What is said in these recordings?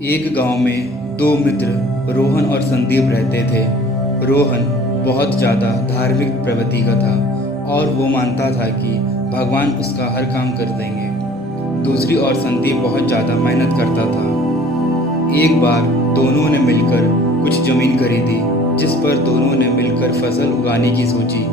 एक गांव में दो मित्र रोहन और संदीप रहते थे। रोहन बहुत ज़्यादा धार्मिक प्रवृत्ति का था और वो मानता था कि भगवान उसका हर काम कर देंगे। दूसरी ओर संदीप बहुत ज़्यादा मेहनत करता था। एक बार दोनों ने मिलकर कुछ ज़मीन खरीदी, जिस पर दोनों ने मिलकर फसल उगाने की सोची।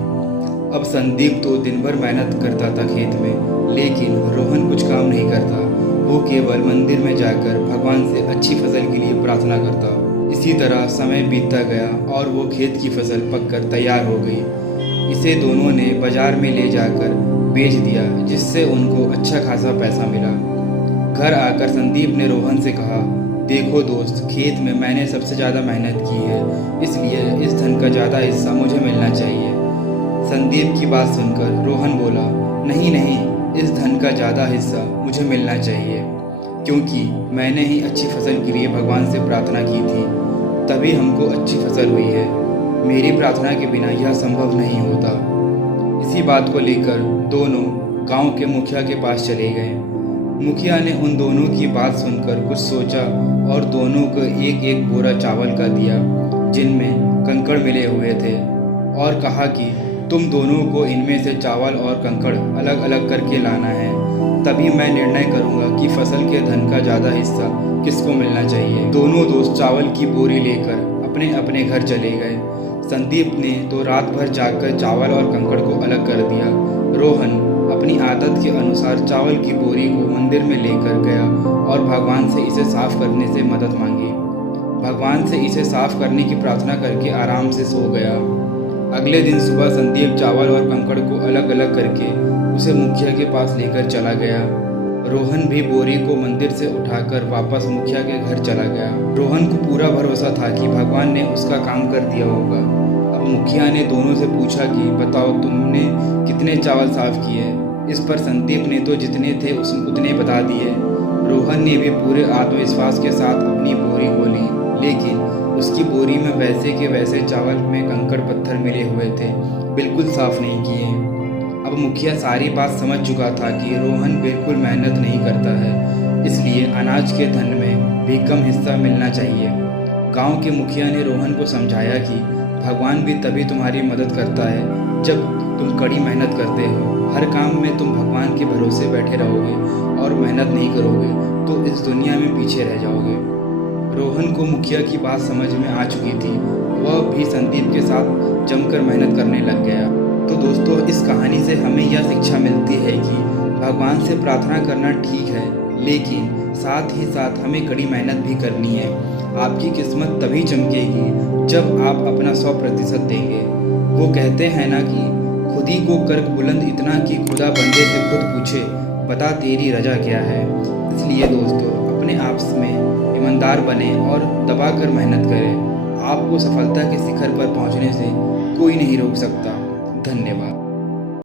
अब संदीप तो दिन भर मेहनत करता था खेत में, लेकिन रोहन कुछ काम नहीं करता। वो केवल मंदिर में जाकर भगवान से अच्छी फसल के लिए प्रार्थना करता। इसी तरह समय बीतता गया और वो खेत की फसल पककर तैयार हो गई। इसे दोनों ने बाजार में ले जाकर बेच दिया, जिससे उनको अच्छा खासा पैसा मिला। घर आकर संदीप ने रोहन से कहा, देखो दोस्त, खेत में मैंने सबसे ज़्यादा मेहनत की है, इसलिए इस धन का ज़्यादा हिस्सा मुझे मिलना चाहिए। संदीप की बात सुनकर रोहन बोला, नहीं नहीं, इस धन का ज़्यादा हिस्सा मुझे मिलना चाहिए, क्योंकि मैंने ही अच्छी फसल के लिए भगवान से प्रार्थना की थी, तभी हमको अच्छी फसल हुई है। मेरी प्रार्थना के बिना यह संभव नहीं होता। इसी बात को लेकर दोनों गांव के मुखिया के पास चले गए। मुखिया ने उन दोनों की बात सुनकर कुछ सोचा और दोनों को एक एक बोरा चावल का दिया, जिनमें कंकड़ मिले हुए थे, और कहा कि तुम दोनों को इनमें से चावल और कंकड़ अलग अलग करके लाना है, तभी मैं निर्णय करूंगा कि फसल के धन का ज़्यादा हिस्सा किसको मिलना चाहिए। दोनों दोस्त चावल की बोरी लेकर अपने अपने घर चले गए। संदीप ने तो रात भर जागकर चावल और कंकड़ को अलग कर दिया। रोहन अपनी आदत के अनुसार चावल की बोरी को मंदिर में लेकर गया और भगवान से इसे साफ करने से मदद मांगी। भगवान से इसे साफ करने की प्रार्थना करके आराम से सो गया। अगले दिन सुबह संदीप चावल और कंकड़ को अलग अलग करके उसे मुखिया के पास लेकर चला गया। रोहन भी बोरी को मंदिर से उठाकर वापस मुखिया के घर चला गया। रोहन को पूरा भरोसा था कि भगवान ने उसका काम कर दिया होगा। अब मुखिया ने दोनों से पूछा कि बताओ, तुमने कितने चावल साफ किए? इस पर संदीप ने तो जितने थे उतने बता दिए। रोहन ने भी पूरे आत्मविश्वास के साथ अपनी बोरी खोली, लेकिन उसकी बोरी में वैसे के वैसे चावल में कंकड़ पत्थर मिले हुए थे, बिल्कुल साफ नहीं किए। अब मुखिया सारी बात समझ चुका था कि रोहन बिल्कुल मेहनत नहीं करता है, इसलिए अनाज के धन में भी कम हिस्सा मिलना चाहिए। गांव के मुखिया ने रोहन को समझाया कि भगवान भी तभी तुम्हारी मदद करता है जब तुम कड़ी मेहनत करते हो। हर काम में तुम भगवान के भरोसे बैठे रहोगे और मेहनत नहीं करोगे तो इस दुनिया में पीछे रह जाओगे। रोहन को मुखिया की बात समझ में आ चुकी थी। वह भी संदीप के साथ जमकर मेहनत करने लग गया। तो दोस्तों, इस कहानी से हमें यह शिक्षा मिलती है कि भगवान से प्रार्थना करना ठीक है, लेकिन साथ ही साथ हमें कड़ी मेहनत भी करनी है। आपकी किस्मत तभी चमकेगी जब आप अपना 100% देंगे। वो कहते हैं ना कि खुद ही को कर्क बुलंद इतना कि खुदा बंदे से खुद पूछे, बता तेरी रजा क्या है। इसलिए दोस्तों, अपने आपस में ईमानदार बने और दबाकर मेहनत करें। आपको सफलता के शिखर पर पहुंचने से कोई नहीं रोक सकता। धन्यवाद।